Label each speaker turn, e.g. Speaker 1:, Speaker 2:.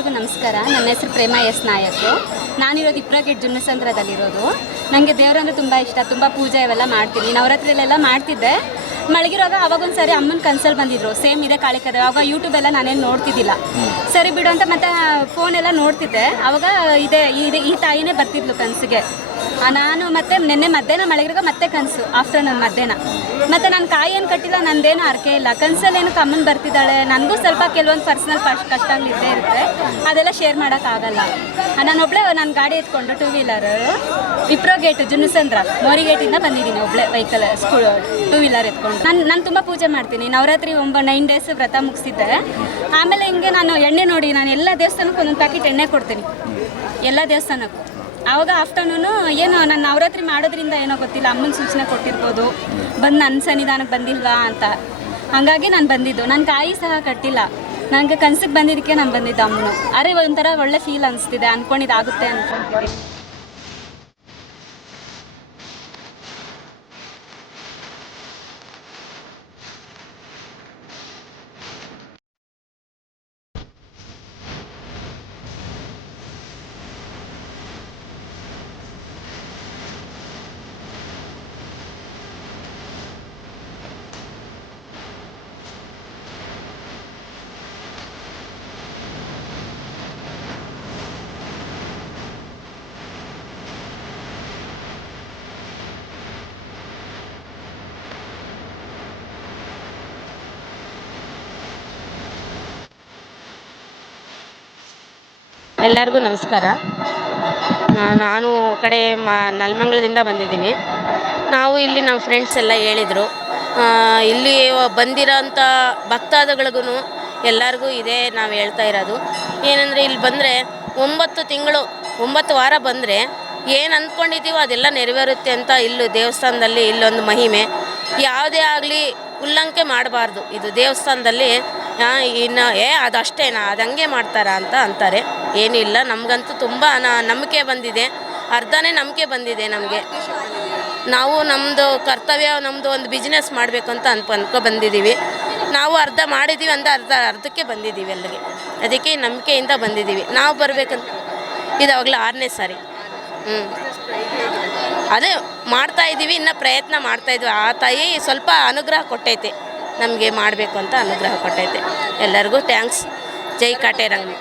Speaker 1: ಎಲ್ಲರಿಗೂ ನಮಸ್ಕಾರ. ನನ್ನ ಹೆಸರು ಪ್ರೇಮ ಎಸ್ ನಾಯಕ್. ನಾನಿರೋದು ಇಪ್ರಾಗೇಟ್ ಜುನ್ನಸಂದ್ರದಲ್ಲಿರೋದು. ನನಗೆ ದೇವರಂದ್ರೆ ತುಂಬ ಇಷ್ಟ. ತುಂಬ ಪೂಜೆ ಇವೆಲ್ಲ ಮಾಡ್ತೀನಿ. ನವರಾತ್ರಿಯಲ್ಲೆಲ್ಲ ಮಾಡ್ತಿದ್ದೆ. ಮಳಗಿರುವಾಗ ಅವಾಗೊಂದು ಸರಿ ಅಮ್ಮನ ಕನ್ಸಲ್ಲಿ ಬಂದಿದ್ರು. ಸೇಮ್ ಇದೆ ಕಾಳಿಕದ ಅವಾಗ ಯೂಟ್ಯೂಬೆಲ್ಲ ನಾನೇನು ನೋಡ್ತಿದ್ದಿಲ್ಲ. ಸರಿ ಬಿಡು ಅಂತ ಮತ್ತೆ ಫೋನ್ ಎಲ್ಲ ನೋಡ್ತಿದ್ದೆ. ಅವಾಗ ಇದೆ ಇದೆ, ಈ ತಾಯಿನೇ ಬರ್ತಿದ್ಲು ಕನಸಿಗೆ. ನಾನು ಮತ್ತೆ ನಿನ್ನೆ ಮಧ್ಯಾಹ್ನ ಮಳಗಿರುವಾಗ ಮತ್ತೆ ಕನಸು ಆಫ್ಟರ್ನೂನ್ ಮಧ್ಯಾಹ್ನ. ಮತ್ತೆ ನಾನು ಕಾಯಿ ಏನು ಕಟ್ಟಿಲ್ಲ, ನಂದೇನು ಅರ್ಕೆ ಇಲ್ಲ. ಕನ್ಸಲ್ಲಿ ಏನಕ್ಕೆ ಅಮ್ಮನ ಬರ್ತಿದ್ದಾಳೆ? ನನಗೂ ಸ್ವಲ್ಪ ಕೆಲವೊಂದು ಪರ್ಸ್ನಲ್ ಕಷ್ಟಗಳು ಇದ್ದೇ ಇರುತ್ತೆ. ಅದೆಲ್ಲ ಶೇರ್ ಮಾಡೋಕ್ಕಾಗಲ್ಲ ನಾನು ಒಬ್ಳೆ, ನಾನು ಗಾಡಿ ಎತ್ಕೊಂಡು two wheeler Wipro gate Junnasandra, ಮೋರಿ ಗೇಟಿಂದ ಬಂದಿದ್ದೀನಿ ಒಬ್ಳೆ ವೆಹಿಕಲ್ ಸ್ಕೂಲ್ ಟೂ ವೀಲರ್ ಎತ್ಕೊಂಡು. ನಾನು ನಾನು ತುಂಬ ಪೂಜೆ ಮಾಡ್ತೀನಿ. ನವರಾತ್ರಿ ಒಂಬ ನೈನ್ ಡೇಸ್ ವ್ರತ ಮುಗಿಸಿದ್ದೆ. ಆಮೇಲೆ ಹಿಂಗೆ ನಾನು ಎಣ್ಣೆ ನೋಡಿ ನಾನು ಎಲ್ಲ ದೇವಸ್ಥಾನಕ್ಕೂ ಒಂದೊಂದು ಪ್ಯಾಕೆಟ್ ಎಣ್ಣೆ ಕೊಡ್ತೀನಿ. ಎಲ್ಲ ದೇವಸ್ಥಾನಕ್ಕೂ. ಆವಾಗ ಆಫ್ಟರ್ನೂನು ಏನೋ ನಾನು ನವರಾತ್ರಿ ಮಾಡೋದ್ರಿಂದ ಏನೋ ಗೊತ್ತಿಲ್ಲ. ಅಮ್ಮನ ಸೂಚನೆ ಕೊಟ್ಟಿರ್ಬೋದು. ಬಂದು ನನ್ನ ಸನ್ನಿಧಾನಕ್ಕೆ ಬಂದಿಲ್ವಾ ಅಂತ. ಹಾಗಾಗಿ ನಾನು ಬಂದಿದ್ದು. ನನ್ನ ಕಾಯಿ ಸಹ ಕಟ್ಟಿಲ್ಲ. ನನಗೆ ಕನಸಿಗೆ ಬಂದಿದ್ದಕ್ಕೆ ನಾನು ಬಂದಿದ್ದು ಅಮ್ಮನು. ಅರೆ, ಒಂಥರ ಒಳ್ಳೆ ಫೀಲ್ ಅನಿಸ್ತಿದೆ. ಅಂದ್ಕೊಂಡಿದ್ದಾಗುತ್ತೆ ಅನ್ಕೊಂತೀನಿ
Speaker 2: ಎಲ್ಲರಿಗೂ ನಮಸ್ಕಾರ. ನಾನು ಕಡೆ ಮ, ನಲ್ಮಂಗಲದಿಂದ ಬಂದಿದ್ದೀನಿ. ನಾವು ಇಲ್ಲಿ ನಮ್ಮ ಫ್ರೆಂಡ್ಸ್ ಎಲ್ಲ ಹೇಳಿದರು ಇಲ್ಲಿ ಬಂದಿರೋಂಥ ಭಕ್ತಾದಿಗಳಿಗೂ ಎಲ್ಲರಿಗೂ ಇದೇ ನಾವು ಹೇಳ್ತಾ ಇರೋದು. ಏನಂದರೆ ಇಲ್ಲಿ ಬಂದರೆ ಒಂಬತ್ತು ತಿಂಗಳು, ಒಂಬತ್ತು ವಾರ ಬಂದರೆ ಏನು ಅಂದ್ಕೊಂಡಿದ್ದೀವೋ ಅದೆಲ್ಲ ನೆರವೇರುತ್ತೆ ಅಂತ ಇಲ್ಲಿ ದೇವಸ್ಥಾನದಲ್ಲಿ ಇಲ್ಲೊಂದು ಮಹಿಮೆ. ಯಾವುದೇ ಆಗಲಿ ಉಲ್ಲಂಕೆ ಮಾಡಬಾರ್ದು. ಇದು ದೇವಸ್ಥಾನದಲ್ಲಿ ಇನ್ನು, ಏ ಅದು ಅಷ್ಟೇನಾ ಅದು ಹಂಗೆ ಮಾಡ್ತಾರಾ ಅಂತ ಅಂತಾರೆ. ಏನಿಲ್ಲ, ನಮಗಂತೂ ತುಂಬ ನಂಬಿಕೆ ಬಂದಿದೆ. ಅರ್ಧನೇ ನಂಬಿಕೆ ಬಂದಿದೆ ನಮಗೆ. ನಾವು ನಮ್ಮದು ಕರ್ತವ್ಯ ನಮ್ಮದು ಒಂದು ಬಿಸ್ನೆಸ್ ಮಾಡಬೇಕು ಅಂತ ಅನ್ಕೊ ಅನ್ಕೊ ಬಂದಿದ್ದೀವಿ. ನಾವು ಅರ್ಧ ಮಾಡಿದ್ದೀವಿ ಅಂತ ಅರ್ಧ, ಅರ್ಧಕ್ಕೆ ಬಂದಿದ್ದೀವಿ ಅಲ್ಲಿಗೆ. ಅದಕ್ಕೆ ನಂಬಿಕೆಯಿಂದ ಬಂದಿದ್ದೀವಿ. ನಾವು ಬರಬೇಕಂತ ಇದಾವಾಗಲೇ ಆರನೇ ಸಾರಿ. ಹ್ಞೂ ಅದೇ ಮಾಡ್ತಾ ಇದ್ದೀವಿ, ಇನ್ನು ಪ್ರಯತ್ನ ಮಾಡ್ತಾ ಇದ್ವಿ. ಆ ತಾಯಿ ಸ್ವಲ್ಪ ಅನುಗ್ರಹ ಕೊಟ್ಟೈತೆ. ನಮಗೆ ಮಾಡಬೇಕು ಅಂತ ಅನುಗ್ರಹ ಕೊಟ್ಟೈತೆ. ಎಲ್ಲರಿಗೂ ಥ್ಯಾಂಕ್ಸ್ ಜೈ ಕಾಟೇರಂಗ